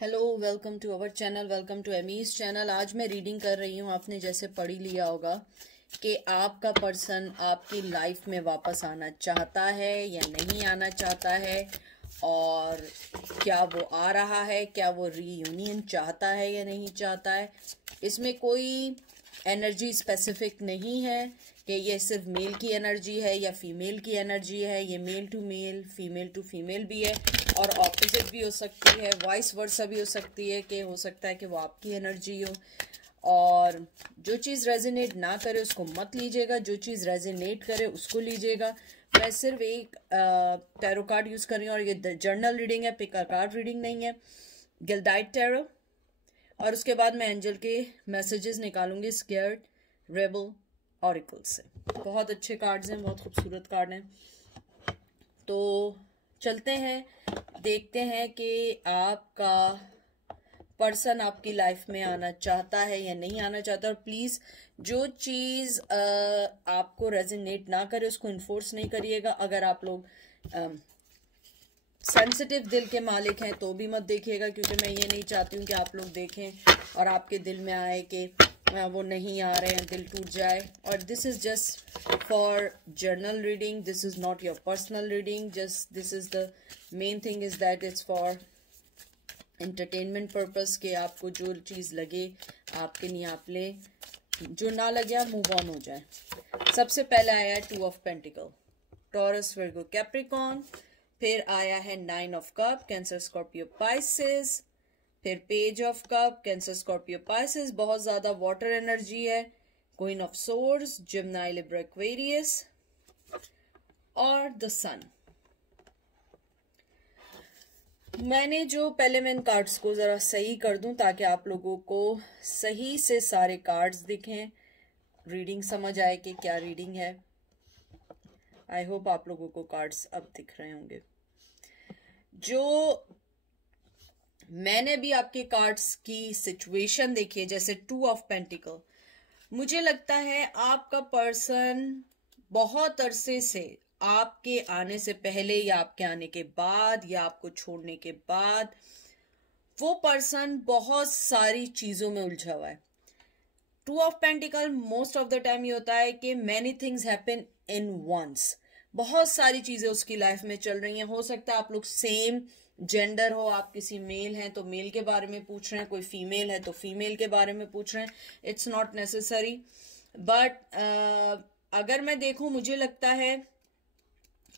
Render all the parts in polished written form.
Hello, welcome to our channel, welcome to Amy's channel. आज मैं reading कर रही हूँ। आपने जैसे पढ़ ही लिया होगा कि आपका पर्सन आपकी लाइफ में वापस आना चाहता है या नहीं आना चाहता है, और क्या वो आ रहा है, क्या वो रीयूनियन चाहता है या नहीं चाहता है। इसमें कोई एनर्जी स्पेसिफिक नहीं है कि ये सिर्फ मेल की एनर्जी है या फीमेल की एनर्जी है। ये मेल टू फीमेल भी है और ऑपोजिट भी हो सकती है, वाइस वर्सा भी हो सकती है कि हो सकता है कि वो आपकी एनर्जी हो। और जो चीज़ रेजोनेट ना करे उसको मत लीजिएगा, जो चीज़ रेजोनेट करे उसको लीजिएगा। मैं सिर्फ एक टैरो कार्ड यूज़ कर रही हूँ और ये जर्नल रीडिंग है, पिक अ कार्ड रीडिंग नहीं है। गिल्डाइट टैरो। और उसके बाद मैं एंजल के मैसेजेस निकालूंगी स्केयर्ड रेबल ऑरिकल से। बहुत अच्छे कार्ड्स हैं, बहुत खूबसूरत कार्ड हैं। तो चलते हैं, देखते हैं कि आपका पर्सन आपकी लाइफ में आना चाहता है या नहीं आना चाहता। और प्लीज़ जो चीज़ आपको रेजोनेट ना करे उसको इन्फोर्स नहीं करिएगा। अगर आप लोग सेंसिटिव दिल के मालिक हैं तो भी मत देखिएगा, क्योंकि मैं ये नहीं चाहती हूँ कि आप लोग देखें और आपके दिल में आए कि वो नहीं आ रहे हैं, दिल टूट जाए। और this is just for journal reading, this is not your personal reading. Just this is the main thing is that it's for entertainment purpose, के आपको जो चीज़ लगे आपके लिए आप लें, जो ना लगे आप मूव ऑन हो जाए। सबसे पहले आया है 2 of pentacles, Taurus Virgo Capricorn. फिर आया है 9 of cups, Cancer Scorpio Pisces. फिर page of cups, Cancer Scorpio Pisces, बहुत ज्यादा वाटर एनर्जी है। Queen of swords, Gemini Libra Aquarius और द सन। मैंने जो पहले मैं इन कार्ड्स को जरा सही कर दूं ताकि आप लोगों को सही से सारे कार्ड्स दिखें, रीडिंग समझ आए कि क्या रीडिंग है। आई होप आप लोगों को कार्ड्स अब दिख रहे होंगे। जो मैंने भी आपके कार्ड्स की सिचुएशन देखी है, जैसे 2 ऑफ पेंटिकल, मुझे लगता है आपका पर्सन बहुत अरसे से आपके आने से पहले या आपके आने के बाद या आपको छोड़ने के बाद वो पर्सन बहुत सारी चीजों में उलझा हुआ है। 2 of pentacle most of the time ये होता है कि many things happen in once. बहुत सारी चीजें उसकी लाइफ में चल रही हैं। हो सकता है आप लोग सेम जेंडर हो, आप किसी मेल हैं तो मेल के बारे में पूछ रहे हैं, कोई फीमेल है तो फीमेल के बारे में पूछ रहे हैं। इट्स नॉट नेसेसरी, बट अगर मैं देखूं, मुझे लगता है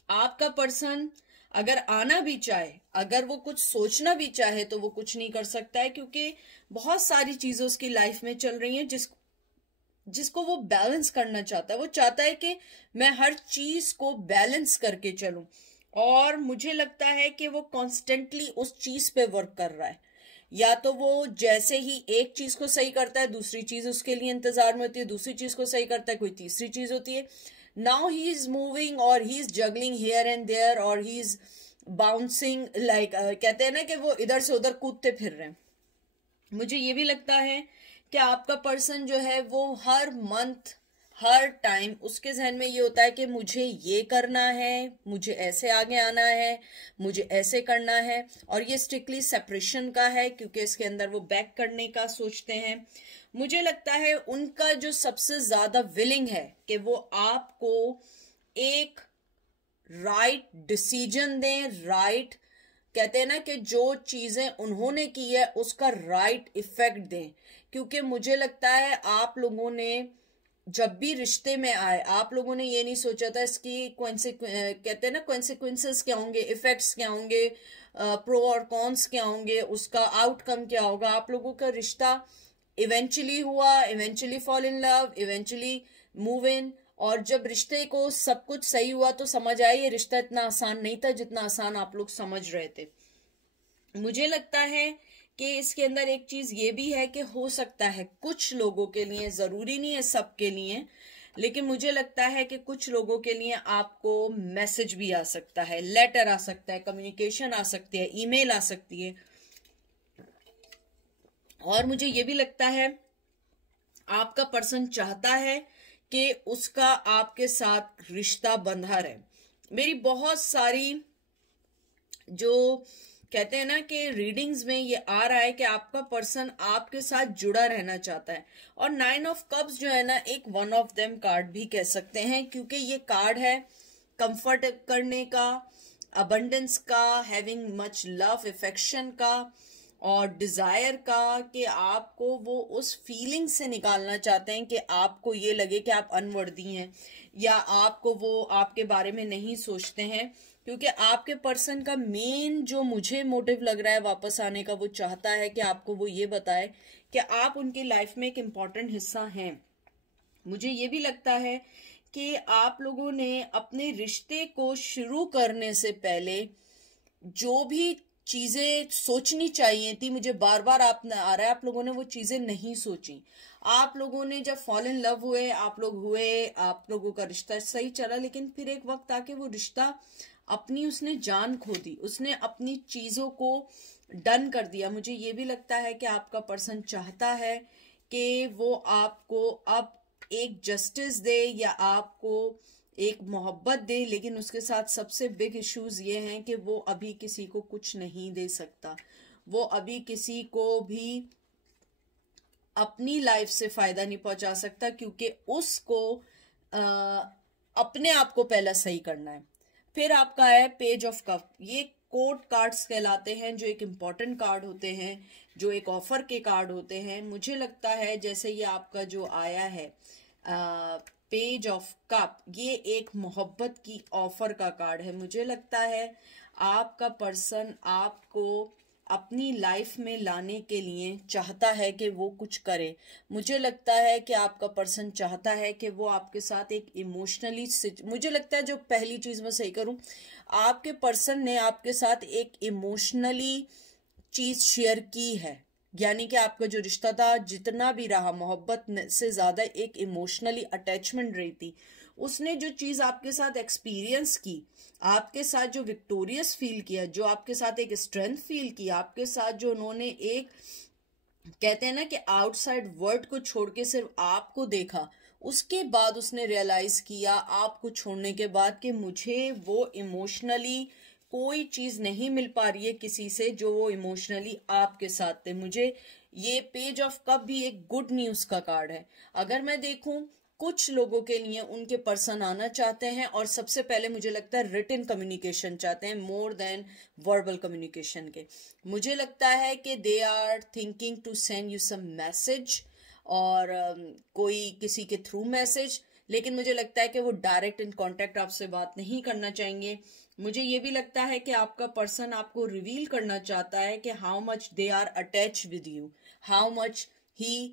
आपका पर्सन अगर आना भी चाहे, अगर वो कुछ सोचना भी चाहे तो वो कुछ नहीं कर सकता है, क्योंकि बहुत सारी चीजें उसकी लाइफ में चल रही हैं जिसको वो बैलेंस करना चाहता है। वो चाहता है कि मैं हर चीज को बैलेंस करके चलूं, और मुझे लगता है कि वो कॉन्स्टेंटली उस चीज पे वर्क कर रहा है। या तो वो जैसे ही एक चीज को सही करता है, दूसरी चीज उसके लिए इंतजार में होती है, दूसरी चीज को सही करता है, कोई तीसरी चीज होती है। नाउ ही इज मूविंग और he is juggling here and there, और ही इज बाउंसिंग लाइक, कहते हैं ना कि वो इधर से उधर कूदते फिर रहे हैं। मुझे ये भी लगता है कि आपका पर्सन जो है वो हर मंथ, हर टाइम उसके जहन में ये होता है कि मुझे ये करना है, मुझे ऐसे आगे आना है, मुझे ऐसे करना है। और ये स्ट्रिक्टली सेपरेशन का है, क्योंकि इसके अंदर वो बैक करने का सोचते हैं। मुझे लगता है उनका जो सबसे ज्यादा विलिंग है कि वो आपको एक राइट डिसीजन दें, राइट, कहते हैं ना कि जो चीजें उन्होंने की है उसका राइट इफेक्ट दें। क्योंकि मुझे लगता है आप लोगों ने जब भी रिश्ते में आए, आप लोगों ने ये नहीं सोचा था इसकी कहते हैं ना कॉन्सिक्वेंसेस क्या होंगे, इफेक्ट्स क्या होंगे, प्रो और कॉन्स क्या होंगे, उसका आउटकम क्या होगा। आप लोगों का रिश्ता इवेंचुअली हुआ, eventually fall in love, eventually move in. और जब रिश्ते को सब कुछ सही हुआ तो समझ आया ये रिश्ता इतना आसान नहीं था जितना आसान आप लोग समझ रहे थे। मुझे लगता है कि इसके अंदर एक चीज ये भी है कि हो सकता है कुछ लोगों के लिए, जरूरी नहीं है सबके लिए, लेकिन मुझे लगता है कि कुछ लोगों के लिए आपको मैसेज भी आ सकता है, लेटर आ सकता है, कम्युनिकेशन आ सकती है, ईमेल आ सकती है। और मुझे ये भी लगता है आपका पर्सन चाहता है कि उसका आपके साथ रिश्ता बंधा रहे। मेरी बहुत सारी जो कहते हैं ना कि रीडिंग्स में ये आ रहा है कि आपका पर्सन आपके साथ जुड़ा रहना चाहता है। और 9 ऑफ कप्स जो है ना, एक वन ऑफ देम कार्ड भी कह सकते हैं, क्योंकि ये कार्ड है कंफर्ट करने का, अबंडेंस का, हैविंग मच लव अफेक्शन का और डिजायर का, कि आपको वो उस फीलिंग से निकालना चाहते हैं कि आपको ये लगे कि आप अनवर्दी हैं, या आपको वो आपके बारे में नहीं सोचते हैं। क्योंकि आपके पर्सन का मेन जो मुझे मोटिव लग रहा है वापस आने का, वो चाहता है कि आपको वो ये बताए कि आप उनकी लाइफ में एक इम्पॉर्टेंट हिस्सा हैं। मुझे ये भी लगता है कि आप लोगों ने अपने रिश्ते को शुरू करने से पहले जो भी चीजें सोचनी चाहिए थी, मुझे बार बार आ रहा है, आप लोगों ने वो चीजें नहीं सोची। आप लोगों ने जब फॉल इन लव हुए, आप लोगों का रिश्ता सही चला, लेकिन फिर एक वक्त आके वो रिश्ता अपनी उसने जान खो दी, उसने अपनी चीजों को डन कर दिया। मुझे ये भी लगता है कि आपका पर्सन चाहता है कि वो आपको अब एक जस्टिस दे या आपको एक मोहब्बत दे, लेकिन उसके साथ सबसे बिग इश्यूज ये हैं कि वो अभी किसी को कुछ नहीं दे सकता। वो अभी किसी को भी अपनी लाइफ से फायदा नहीं पहुंचा सकता, क्योंकि उसको अपने आप को पहला सही करना है। फिर आपका है पेज ऑफ कप। ये कोर्ट कार्ड्स कहलाते हैं, जो एक इम्पॉर्टेंट कार्ड होते हैं, जो एक ऑफर के कार्ड होते हैं। मुझे लगता है जैसे ये आपका जो आया है पेज ऑफ कप, ये एक मोहब्बत की ऑफर का कार्ड है। मुझे लगता है आपका पर्सन आपको अपनी लाइफ में लाने के लिए चाहता है कि वो कुछ करे। मुझे लगता है कि आपका पर्सन चाहता है कि वो आपके साथ एक इमोशनली, मुझे लगता है जो पहली चीज मैं सही करूं, आपके पर्सन ने आपके साथ एक इमोशनली चीज शेयर की है। यानी कि आपका जो रिश्ता था, जितना भी रहा, मोहब्बत से ज्यादा एक इमोशनली अटैचमेंट रही थी। उसने जो चीज आपके साथ एक्सपीरियंस की, आपके साथ जो विक्टोरियस फील किया, जो आपके साथ एक स्ट्रेंथ फील की, आपके साथ जो उन्होंने एक, कहते हैं ना कि आउटसाइड वर्ल्ड को छोड़ के सिर्फ आपको देखा, उसके बाद उसने रियलाइज किया आपको छोड़ने के बाद कि मुझे वो इमोशनली कोई चीज नहीं मिल पा रही है किसी से जो वो इमोशनली आपके साथ थे। मुझे ये पेज ऑफ कप भी एक गुड न्यूज का कार्ड है। अगर मैं देखूं, कुछ लोगों के लिए उनके पर्सन आना चाहते हैं, और सबसे पहले मुझे लगता है रिटन कम्युनिकेशन चाहते हैं मोर देन वर्बल कम्युनिकेशन के। मुझे लगता है कि they are thinking to send you some message, और कोई किसी के थ्रू मैसेज, लेकिन मुझे लगता है कि वो डायरेक्ट इन कांटेक्ट आपसे बात नहीं करना चाहेंगे। मुझे ये भी लगता है कि आपका पर्सन आपको रिवील करना चाहता है कि how much they are attach with you, how much he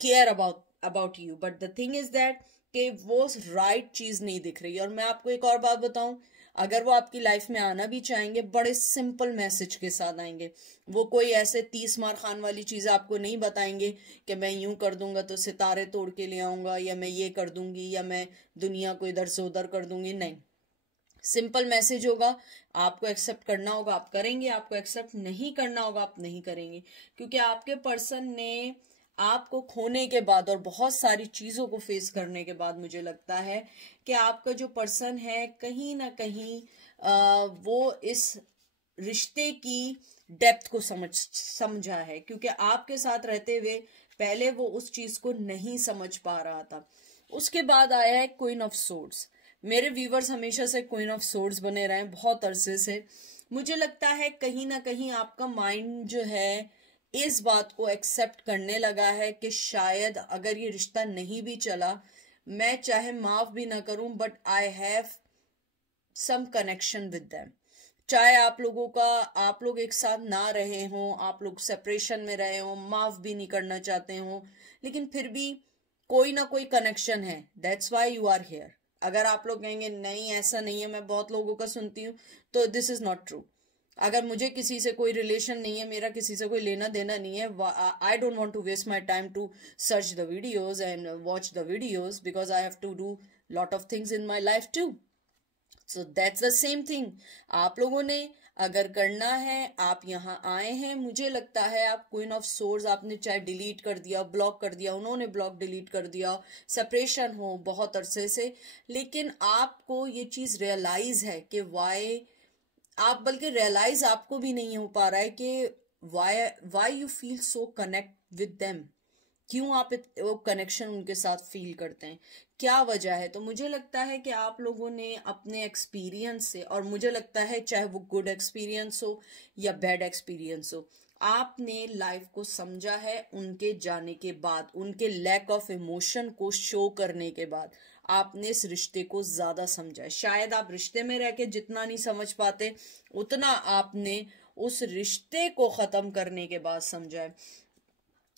care about you. But the thing is that कि वो राइट चीज नहीं दिख रही है। और मैं आपको एक और बात बताऊं, अगर वो आपकी लाइफ में आना भी चाहेंगे, बड़े सिंपल मैसेज के साथ आएंगे। वो कोई ऐसे 30 मार खान वाली चीज आपको नहीं बताएंगे कि मैं यूं कर दूंगा तो सितारे तोड़ के ले आऊंगा, या मैं ये कर दूंगी, या मैं दुनिया को इधर से उधर कर दूंगी। नहीं, सिंपल मैसेज होगा, आपको एक्सेप्ट करना होगा आप करेंगे, आपको एक्सेप्ट नहीं करना होगा आप नहीं करेंगे। क्योंकि आपके पर्सन ने आपको खोने के बाद और बहुत सारी चीजों को फेस करने के बाद, मुझे लगता है कि आपका जो पर्सन है कहीं ना कहीं वो इस रिश्ते की डेप्थ को समझा है। क्योंकि आपके साथ रहते हुए पहले वो उस चीज को नहीं समझ पा रहा था। उसके बाद आया है क्वीन ऑफ सोर्ड्स। मेरे व्यूवर्स हमेशा से क्वीन ऑफ सोर्ड्स बने रहे हैं, बहुत अरसे से। मुझे लगता है कहीं ना कहीं आपका माइंड जो है इस बात को एक्सेप्ट करने लगा है कि शायद अगर ये रिश्ता नहीं भी चला, मैं चाहे माफ भी ना करूं, but I have some connection with them. चाहे आप लोग एक साथ ना रहे हों, आप लोग सेपरेशन में रहे हों, माफ भी नहीं करना चाहते हों, लेकिन फिर भी कोई ना कोई कनेक्शन है। That's why you are here. अगर आप लोग कहेंगे नहीं ऐसा नहीं है, मैं बहुत लोगों का सुनती हूँ, तो दिस इज नॉट ट्रू। अगर मुझे किसी से कोई रिलेशन नहीं है, मेरा किसी से कोई लेना देना नहीं है, I don't want to waste my time to search the videos and watch the videos, because I have to do lot of things in my life too. So that's the same thing. आप लोगों ने अगर करना है, आप यहाँ आए हैं, मुझे लगता है आप क्वीन ऑफ सोर्ड्स, आपने चाहे डिलीट कर दिया, ब्लॉक कर दिया, उन्होंने ब्लॉक डिलीट कर दिया, सेपरेशन हो बहुत अरसे से, लेकिन आपको ये चीज रियलाइज है कि वाई आप बल्कि रियलाइज आपको भी नहीं हो पा रहा है कि why you feel so connect with them, क्यों आप वो कनेक्शन उनके साथ फील करते हैं, क्या वजह है। तो मुझे लगता है कि आप लोगों ने अपने एक्सपीरियंस से, और मुझे लगता है चाहे वो गुड एक्सपीरियंस हो या बैड एक्सपीरियंस हो, आपने लाइफ को समझा है उनके जाने के बाद, उनके लैक ऑफ इमोशन को शो करने के बाद आपने इस रिश्ते को ज्यादा समझा है। शायद आप रिश्ते में रह के जितना नहीं समझ पाते उतना आपने उस रिश्ते को खत्म करने के बाद समझा है।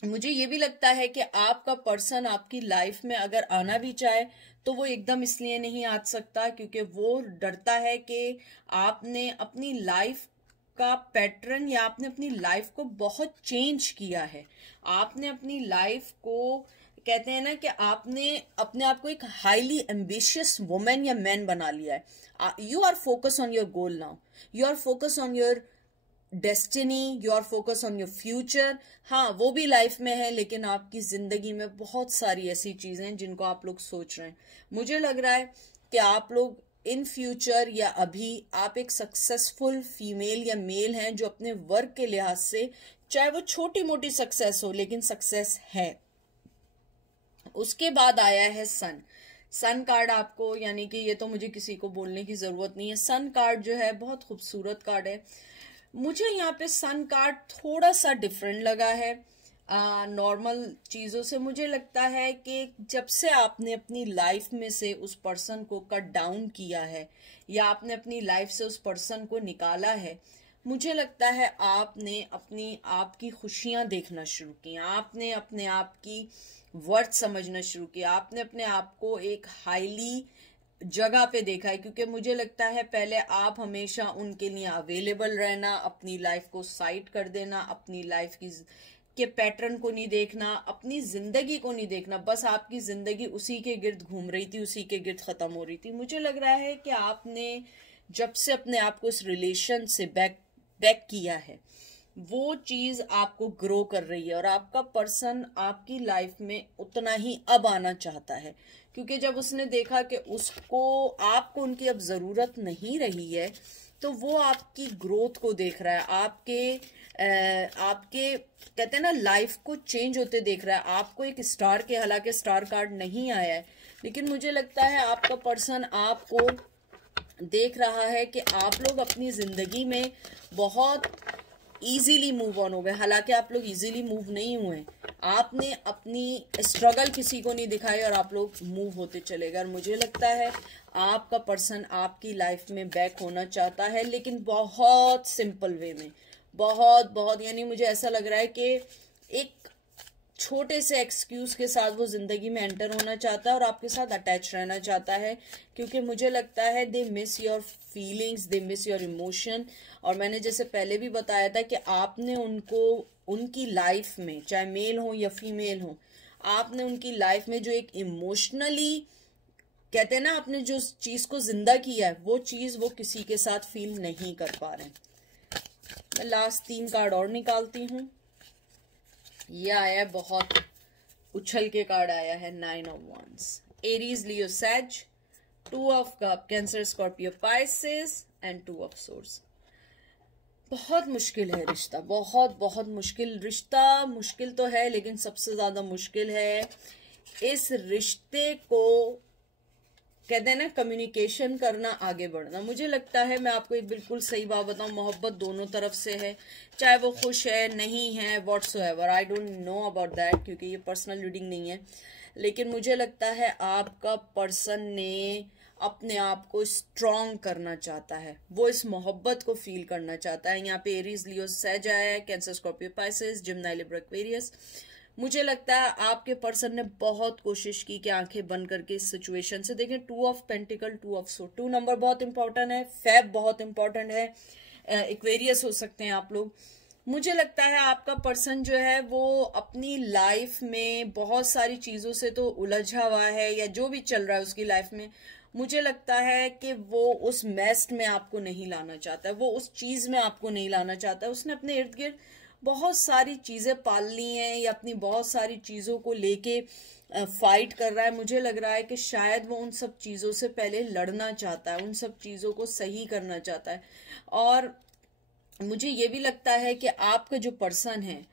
मुझे ये भी लगता है कि आपका पर्सन आपकी लाइफ में अगर आना भी चाहे तो वो एकदम इसलिए नहीं आ सकता क्योंकि वो डरता है कि आपने अपनी लाइफ का पैटर्न या आपने अपनी लाइफ को बहुत चेंज किया है। आपने अपनी लाइफ को, कहते हैं ना कि आपने अपने आप को एक हाईली एम्बिशियस वुमेन या मैन बना लिया है। You are focus on your goal now, you are focus on your destiny, your focus on your future. हाँ, वो भी लाइफ में है, लेकिन आपकी जिंदगी में बहुत सारी ऐसी चीजें हैं जिनको आप लोग सोच रहे हैं। मुझे लग रहा है कि आप लोग इन फ्यूचर या अभी आप एक सक्सेसफुल फीमेल या मेल हैं जो अपने वर्क के लिहाज से, चाहे वो छोटी मोटी सक्सेस हो, लेकिन सक्सेस है। उसके बाद आया है सन कार्ड आपको, यानी कि ये तो मुझे किसी को बोलने की जरूरत नहीं है। सन कार्ड जो है बहुत खूबसूरत कार्ड है। मुझे यहाँ पे सन कार्ड थोड़ा सा डिफरेंट लगा है नॉर्मल चीज़ों से। मुझे लगता है कि जब से आपने अपनी लाइफ में से उस पर्सन को कट डाउन किया है या आपने अपनी लाइफ से उस पर्सन को निकाला है, मुझे लगता है आपने अपनी आप की खुशियां देखना शुरू की, आपने अपने आप की वर्थ समझना शुरू किया, आपने अपने आप को एक हाईली जगह पे देखा है। क्योंकि मुझे लगता है पहले आप हमेशा उनके लिए अवेलेबल रहना, अपनी लाइफ को साइड कर देना, अपनी लाइफ की के पैटर्न को नहीं देखना, अपनी जिंदगी को नहीं देखना, बस आपकी जिंदगी उसी के गिर्द घूम रही थी, उसी के गिर्द खत्म हो रही थी। मुझे लग रहा है कि आपने जब से अपने आप को इस रिलेशन से बैक किया है, वो चीज आपको ग्रो कर रही है और आपका पर्सन आपकी लाइफ में उतना ही अब आना चाहता है। क्योंकि जब उसने देखा कि उसको आपको उनकी अब जरूरत नहीं रही है, तो वो आपकी ग्रोथ को देख रहा है, आपके कहते हैं ना लाइफ को चेंज होते देख रहा है। आपको एक स्टार के, हालांकि स्टार कार्ड नहीं आया है, लेकिन मुझे लगता है आपका पर्सन आपको देख रहा है कि आप लोग अपनी जिंदगी में बहुत इजीली मूव ऑन हो गए। हालांकि आप लोग इजीली मूव नहीं हुए, आपने अपनी स्ट्रगल किसी को नहीं दिखाई और आप लोग मूव होते चले गए। और मुझे लगता है आपका पर्सन आपकी लाइफ में बैक होना चाहता है, लेकिन बहुत सिंपल वे में, बहुत यानी मुझे ऐसा लग रहा है कि एक छोटे से एक्सक्यूज के साथ वो जिंदगी में एंटर होना चाहता है और आपके साथ अटैच रहना चाहता है। क्योंकि मुझे लगता है they miss your feelings, they miss your emotion. और मैंने जैसे पहले भी बताया था कि आपने उनको उनकी लाइफ में, चाहे मेल हो या फीमेल हो, आपने उनकी लाइफ में जो एक इमोशनली, कहते हैं ना, आपने जो चीज को जिंदा किया है, वो चीज वो किसी के साथ फील नहीं कर पा रहे। मैं लास्ट 3 कार्ड और निकालती हूँ। ये आया है, बहुत उछल के कार्ड आया है, 9 ऑफ wands, एरीज, लियो, सैज, 2 of cups, Cancer, Scorpio, Pisces and 2 of swords. बहुत मुश्किल है रिश्ता, बहुत मुश्किल रिश्ता। मुश्किल तो है, लेकिन सबसे ज्यादा मुश्किल है इस रिश्ते को, कहते हैं ना, कम्युनिकेशन करना, आगे बढ़ना। मुझे लगता है, मैं आपको एक बिल्कुल सही बात बताऊं, मोहब्बत दोनों तरफ से है, चाहे वो खुश है, नहीं है, whatsoever, I don't know about that, क्योंकि ये पर्सनल रीडिंग नहीं है। लेकिन मुझे लगता है आपका पर्सन ने अपने आप को स्ट्रॉन्ग करना चाहता है, वो इस मोहब्बत को फील करना चाहता है। यहाँ पे एरीज, लियो, सैज आया है, cancer, Scorpio, Pisces, Gemini, Libra, Aquarius. मुझे लगता है आपके पर्सन ने बहुत कोशिश की कि आंखें बंद करके इस सिचुएशन से देखें। 2 of pentacle, 2 of sword, 2 number बहुत इंपॉर्टेंट है, फैब बहुत इंपॉर्टेंट है, एक्वेरियस हो सकते हैं आप लोग। मुझे लगता है आपका पर्सन जो है वो अपनी लाइफ में बहुत सारी चीजों से तो उलझा हुआ है, या जो भी चल रहा है उसकी लाइफ में, मुझे लगता है कि वो उस मेस्ट में आपको नहीं लाना चाहता है, वो उस चीज में आपको नहीं लाना चाहता है। उसने अपने इर्द गिर्द बहुत सारी चीजें पाल ली हैं या अपनी बहुत सारी चीजों को लेके फाइट कर रहा है, मुझे लग रहा है कि शायद वो उन सब चीज़ों से पहले लड़ना चाहता है, उन सब चीज़ों को सही करना चाहता है। और मुझे ये भी लगता है कि आपका जो पर्सन है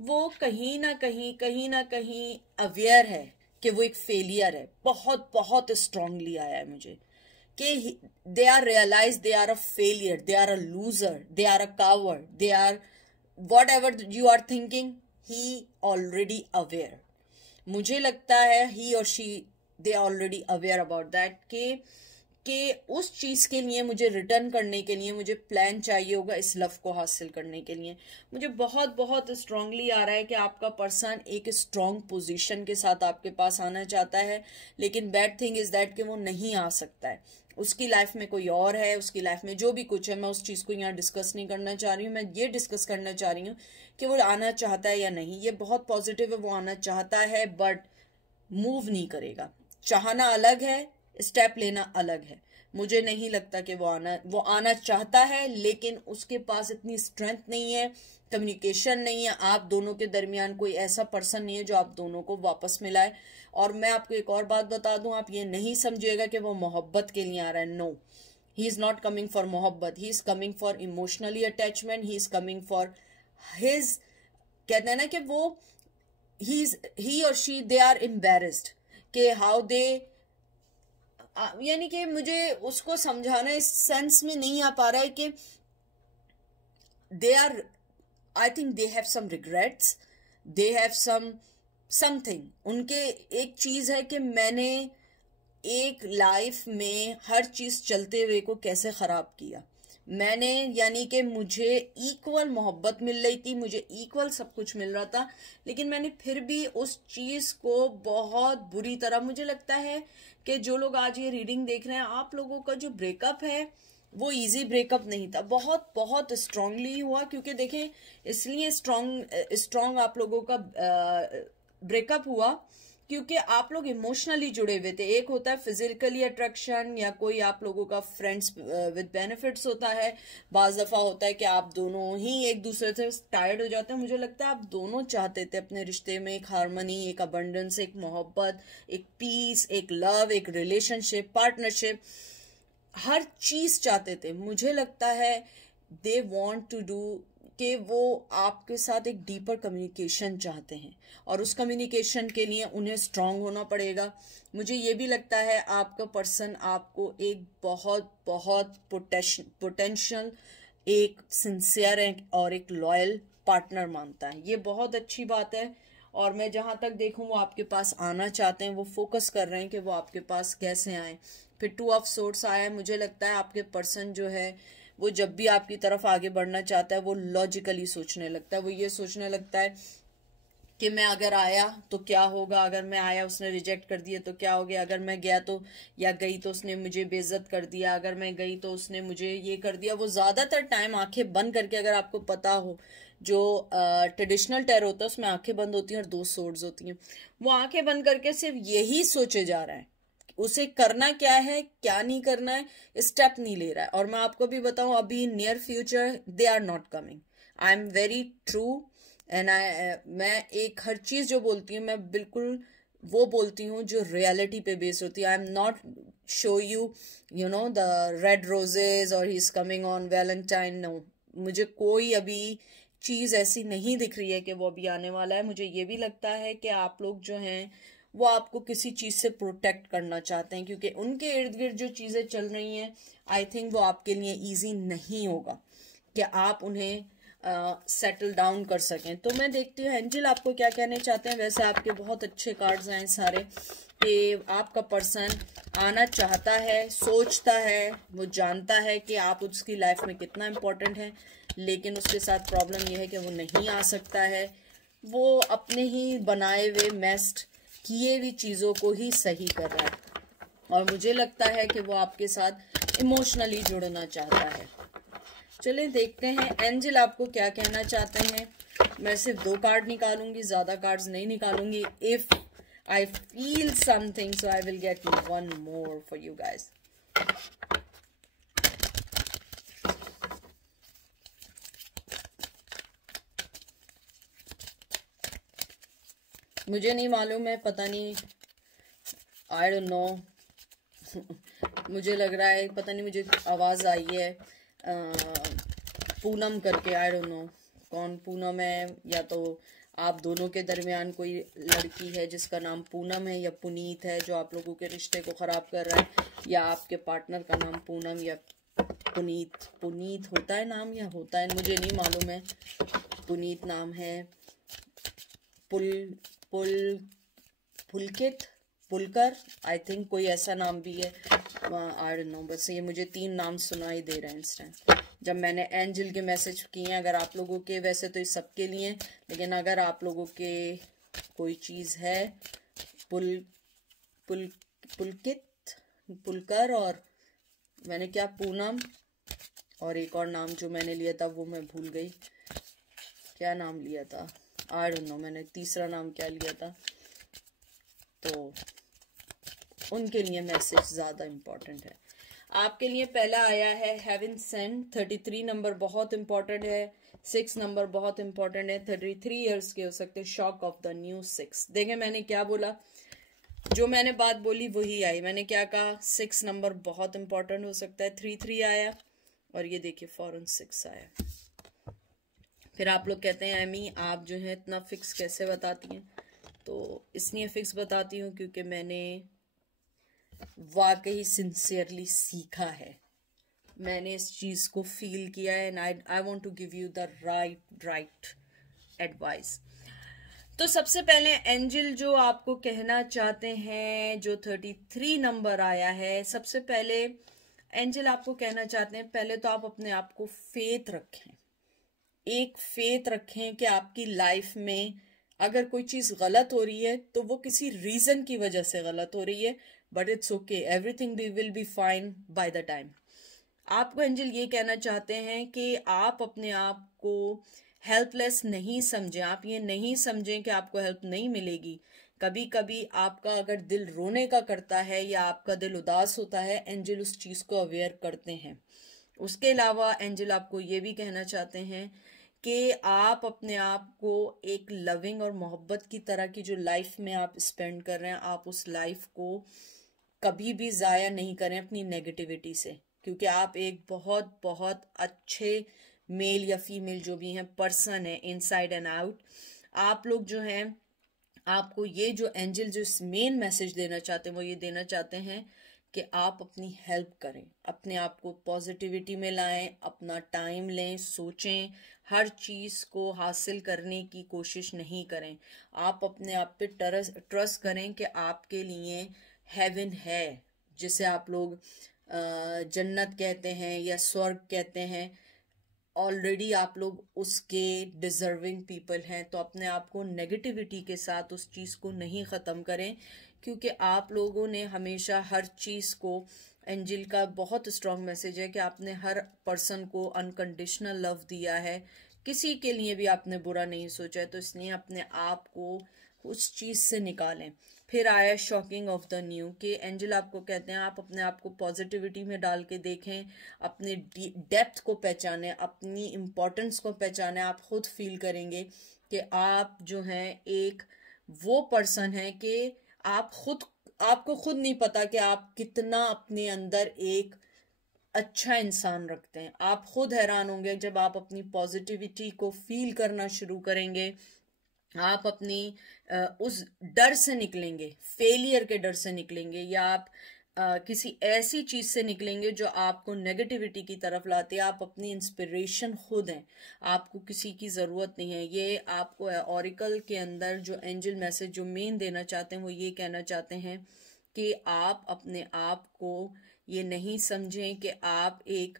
वो कहीं ना कहीं अवेयर है कि वो एक फेलियर है। बहुत बहुत स्ट्रांगली आया है मुझे कि they are realise they are a failure, they are a loser, they are a coward, they are whatever you are thinking, he already aware. मुझे लगता है ही और she they already aware about that कि उस चीज के लिए मुझे रिटर्न करने के लिए मुझे प्लान चाहिए होगा इस लव को हासिल करने के लिए। मुझे बहुत बहुत स्ट्रांगली आ रहा है कि आपका पर्सन एक स्ट्रांग पोजीशन के साथ आपके पास आना चाहता है, लेकिन बैड थिंग इज दैट कि वो नहीं आ सकता है। उसकी लाइफ में कोई और है, उसकी लाइफ में जो भी कुछ है, मैं उस चीज को यहाँ डिस्कस नहीं करना चाह रही हूँ। मैं ये डिस्कस करना चाह रही हूँ कि वो आना चाहता है या नहीं। ये बहुत पॉजिटिव है, वो आना चाहता है बट मूव नहीं करेगा। चाहना अलग है, स्टेप लेना अलग है। मुझे नहीं लगता कि वो आना चाहता है, लेकिन उसके पास इतनी स्ट्रेंथ नहीं है, कम्युनिकेशन नहीं है, आप दोनों के दरमियान कोई ऐसा पर्सन नहीं है जो आप दोनों को वापस मिलाए। और मैं आपको एक और बात बता दूं, आप ये नहीं समझिएगा कि वो मोहब्बत के लिए आ रहा है। No, he is not coming for मोहब्बत, he is coming for emotionally attachment, he is coming for his, कहते हैं ना कि वो ही और शी दे आर एम्बेरेस्ड कि हाउ दे, यानी कि मुझे उसको समझाना इस सेंस में नहीं आ पा रहा है कि they are, I think they have some regrets, they have something. उनके एक चीज है कि मैंने एक लाइफ में हर चीज चलते हुए को कैसे खराब किया मैंने, यानी कि मुझे इक्वल मोहब्बत मिल रही थी, मुझे इक्वल सब कुछ मिल रहा था, लेकिन मैंने फिर भी उस चीज को बहुत बुरी तरह, मुझे लगता है कि जो लोग आज ये रीडिंग देख रहे हैं, आप लोगों का जो ब्रेकअप है वो इजी ब्रेकअप नहीं था, बहुत बहुत स्ट्रांगली हुआ। क्योंकि देखें, इसलिए स्ट्रांग आप लोगों का ब्रेकअप हुआ क्योंकि आप लोग इमोशनली जुड़े हुए थे। एक होता है फिजिकली अट्रैक्शन या कोई आप लोगों का फ्रेंड्स विद बेनिफिट्स होता है, बाज दफा होता है कि आप दोनों ही एक दूसरे से टायर्ड हो जाते हैं। मुझे लगता है आप दोनों चाहते थे अपने रिश्ते में एक हार्मनी, एक अबंडेंस, एक मोहब्बत, एक पीस, एक लव, एक रिलेशनशिप, पार्टनरशिप, हर चीज चाहते थे। मुझे लगता है दे वॉन्ट टू डू कि वो आपके साथ एक डीपर कम्युनिकेशन चाहते हैं, और उस कम्युनिकेशन के लिए उन्हें स्ट्रांग होना पड़ेगा। मुझे ये भी लगता है आपका पर्सन आपको एक बहुत बहुत पोटेंशियल, एक सिंसियर और एक लॉयल पार्टनर मानता है। ये बहुत अच्छी बात है, और मैं जहाँ तक देखूँ वो आपके पास आना चाहते हैं, वो फोकस कर रहे हैं कि वो आपके पास कैसे आए। फिर 2 ऑफ सोर्ड्स आया है। मुझे लगता है आपके पर्सन जो है वो जब भी आपकी तरफ आगे बढ़ना चाहता है वो लॉजिकली सोचने लगता है। वो ये सोचने लगता है कि मैं अगर आया तो क्या होगा, अगर मैं आया उसने रिजेक्ट कर दिया तो क्या हो गया, अगर मैं गया तो या गई तो उसने मुझे बेइज्जत कर दिया, अगर मैं गई तो उसने मुझे ये कर दिया। वो ज्यादातर टाइम आंखें बंद करके, अगर आपको पता हो जो ट्रेडिशनल टैरो होता है उसमें आंखें बंद होती हैं और 2 सोर्ड्स होती हैं, वो आंखें बंद करके सिर्फ यही सोचे जा रहा है उसे करना क्या है क्या नहीं करना है, स्टेप नहीं ले रहा है। और मैं आपको भी बताऊं, अभी near future they are not coming. I am very true and मैं एक हर चीज जो बोलती हूँ मैं बिल्कुल वो बोलती हूँ जो रियलिटी पे बेस होती है। I am not show you know the red roses और he is coming on Valentine. No, मुझे कोई अभी चीज ऐसी नहीं दिख रही है कि वो अभी आने वाला है। मुझे ये भी लगता है कि आप लोग जो हैं वो आपको किसी चीज से प्रोटेक्ट करना चाहते हैं, क्योंकि उनके इर्द गिर्द जो चीजें चल रही हैं आई थिंक वो आपके लिए इजी नहीं होगा कि आप उन्हें सेटल डाउन कर सकें। तो मैं देखती हूँ एंजल आपको क्या कहने चाहते हैं। वैसे आपके बहुत अच्छे कार्ड्स आए सारे कि आपका पर्सन आना चाहता है, सोचता है, वो जानता है कि आप उसकी लाइफ में कितना इम्पोर्टेंट है, लेकिन उसके साथ प्रॉब्लम यह है कि वो नहीं आ सकता है। वो अपने ही बनाए हुए मेस्ड किए हुई चीज़ों को ही सही कर रहा है, और मुझे लगता है कि वो आपके साथ इमोशनली जुड़ना चाहता है। चलिए देखते हैं एंजल आपको क्या कहना चाहते हैं। मैं सिर्फ 2 कार्ड निकालूंगी, ज़्यादा कार्ड्स नहीं निकालूंगी। If I feel something so I will get 1 more for you guys. मुझे नहीं मालूम है, पता नहीं आई डोंट नो। मुझे लग रहा है, पता नहीं, मुझे आवाज़ आई है पूनम करके। आई डोंट नो कौन पूनम है, या तो आप दोनों के दरमियान कोई लड़की है जिसका नाम पूनम है या पुनीत है जो आप लोगों के रिश्ते को ख़राब कर रहा है, या आपके पार्टनर का नाम पूनम या पुनीत। पुनीत होता है नाम या होता है, मुझे नहीं मालूम है। पुनीत नाम है। पुल पुल पुलकित, पुलकर, आई थिंक कोई ऐसा नाम भी है। आई डोंट नो, बस ये मुझे 3 नाम सुनाई दे रहे हैं इस टाइम जब मैंने एंजल के मैसेज किए हैं। अगर आप लोगों के, वैसे तो ये सबके लिए, लेकिन अगर आप लोगों के कोई चीज़ है, पुल पुल पुलकित, पुलकर, और मैंने क्या, पूनम, और एक और नाम जो मैंने लिया था वो मैं भूल गई, क्या नाम लिया था, आई डोंट नो, मैंने तीसरा नाम क्या लिया था। तो उनके लिए मैसेज ज़्यादा इम्पोर्टेंट है। आपके लिए पहला आया है हेवन सेंड। 33 नंबर बहुत इम्पोर्टेंट है। 6 नंबर बहुत इम्पोर्टेंट है। 33 इयर्स के हो सकते हैं। Shock of the new 6। देखें मैंने क्या बोला, जो मैंने बात बोली वही आई। मैंने क्या कहा, 6 नंबर बहुत इम्पोर्टेंट हो सकता है। 33 आया, और ये देखिए फौरन 6 आया। फिर आप लोग कहते हैं एमी आप जो है इतना फिक्स कैसे बताती हैं, तो इसलिए फिक्स बताती हूँ क्योंकि मैंने वाकई सिंसियरली सीखा है। मैंने इस चीज़ को फील किया है, and I want to give you the right advice. तो सबसे पहले एंजल जो आपको कहना चाहते हैं, जो 33 नंबर आया है, सबसे पहले एंजल आपको कहना चाहते हैं, पहले तो आप अपने आप को फेथ रखें। एक फेथ रखें कि आपकी लाइफ में अगर कोई चीज़ गलत हो रही है तो वो किसी रीज़न की वजह से गलत हो रही है, but it's okay, everything will be fine by the time. आपको एंजल ये कहना चाहते हैं कि आप अपने आप को हेल्पलेस नहीं समझें। आप ये नहीं समझें कि आपको हेल्प नहीं मिलेगी। कभी कभी आपका अगर दिल रोने का करता है या आपका दिल उदास होता है, एंजल उस चीज़ को अवेयर करते हैं। उसके अलावा एंजल आपको ये भी कहना चाहते हैं कि आप अपने आप को एक लविंग और मोहब्बत की तरह की जो लाइफ में आप स्पेंड कर रहे हैं, आप उस लाइफ को कभी भी ज़ाया नहीं करें अपनी नेगेटिविटी से, क्योंकि आप एक बहुत बहुत अच्छे मेल या फीमेल जो भी हैं पर्सन है, इनसाइड एंड आउट। आप लोग जो हैं, आपको ये जो एंजल जो मेन मैसेज देना चाहते हैं वो ये देना चाहते हैं कि आप अपनी हेल्प करें, अपने आप को पॉजिटिविटी में लाएं, अपना टाइम लें, सोचें, हर चीज़ को हासिल करने की कोशिश नहीं करें। आप अपने आप पे ट्रस्ट करें कि आपके लिए हेवन है, जिसे आप लोग जन्नत कहते हैं या स्वर्ग कहते हैं। ऑलरेडी आप लोग उसके डिजर्विंग पीपल हैं। तो अपने आप को नेगेटिविटी के साथ उस चीज़ को नहीं ख़त्म करें, क्योंकि आप लोगों ने हमेशा हर चीज़ को, एंजल का बहुत स्ट्रॉन्ग मैसेज है कि आपने हर पर्सन को अनकंडीशनल लव दिया है, किसी के लिए भी आपने बुरा नहीं सोचा है। तो इसलिए अपने आप को उस चीज़ से निकालें। फिर आया शॉकिंग ऑफ द न्यू कि एंजल आपको कहते हैं आप अपने आप को पॉजिटिविटी में डाल के देखें, अपने डेप्थ को पहचानें, अपनी इम्पोर्टेंस को पहचानें। आप खुद फील करेंगे कि आप जो हैं एक वो पर्सन है कि आपको खुद नहीं पता कि आप कितना अपने अंदर एक अच्छा इंसान रखते हैं। आप खुद हैरान होंगे जब आप अपनी पॉजिटिविटी को फील करना शुरू करेंगे। आप अपनी उस डर से निकलेंगे, फेलियर के डर से निकलेंगे, या आप किसी ऐसी चीज से निकलेंगे जो आपको नेगेटिविटी की तरफ लाती है। आप अपनी इंस्पिरेशन खुद हैं, आपको किसी की जरूरत नहीं है। ये आपको ऑरिकल के अंदर जो एंजल मैसेज जो मेन देना चाहते हैं वो ये कहना चाहते हैं कि आप अपने आप को ये नहीं समझें कि आप एक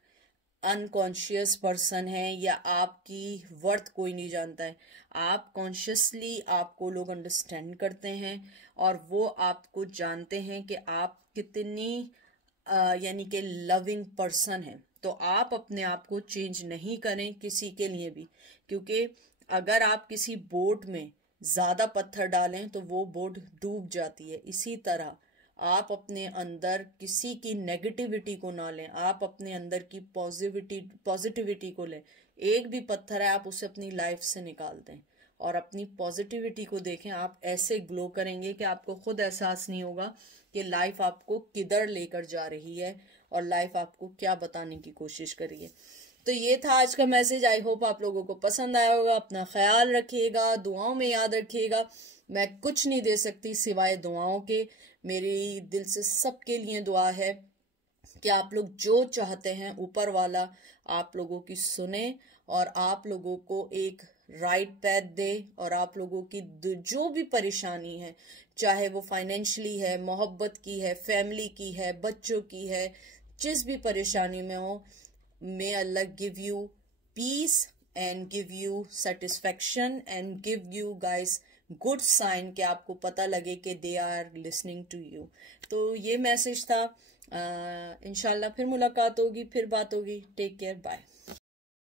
अनकॉन्शियस पर्सन है या आपकी वर्थ कोई नहीं जानता है। आप कॉन्शियसली, आपको लोग अंडरस्टैंड करते हैं और वो आपको जानते हैं कि आप कितनी यानी कि लविंग पर्सन है। तो आप अपने आप को चेंज नहीं करें किसी के लिए भी, क्योंकि अगर आप किसी बोट में ज़्यादा पत्थर डालें तो वो बोट डूब जाती है। इसी तरह आप अपने अंदर किसी की नेगेटिविटी को ना लें, आप अपने अंदर की पॉजिटिविटी को लें। एक भी पत्थर है आप उसे अपनी लाइफ से निकाल दें, और अपनी पॉजिटिविटी को देखें। आप ऐसे ग्लो करेंगे कि आपको खुद एहसास नहीं होगा कि लाइफ आपको किधर लेकर जा रही है और लाइफ आपको क्या बताने की कोशिश कर रही है। तो ये था आज का मैसेज। आई होप आप लोगों को पसंद आया होगा। अपना ख्याल रखिएगा, दुआओं में याद रखिएगा। मैं कुछ नहीं दे सकती सिवाय दुआओं के। मेरी दिल से सबके लिए दुआ है कि आप लोग जो चाहते हैं ऊपर वाला आप लोगों की सुने और आप लोगों को एक राइट पैथ दे, और आप लोगों की जो भी परेशानी है, चाहे वो फाइनेंशियली है, मोहब्बत की है, फैमिली की है, बच्चों की है, जिस भी परेशानी में हो, may Allah give you peace and give you satisfaction and give you guys good sign कि आपको पता लगे कि they are listening to you। तो ये मैसेज था। इंशाल्लाह फिर मुलाकात होगी, फिर बात होगी। Take care, bye.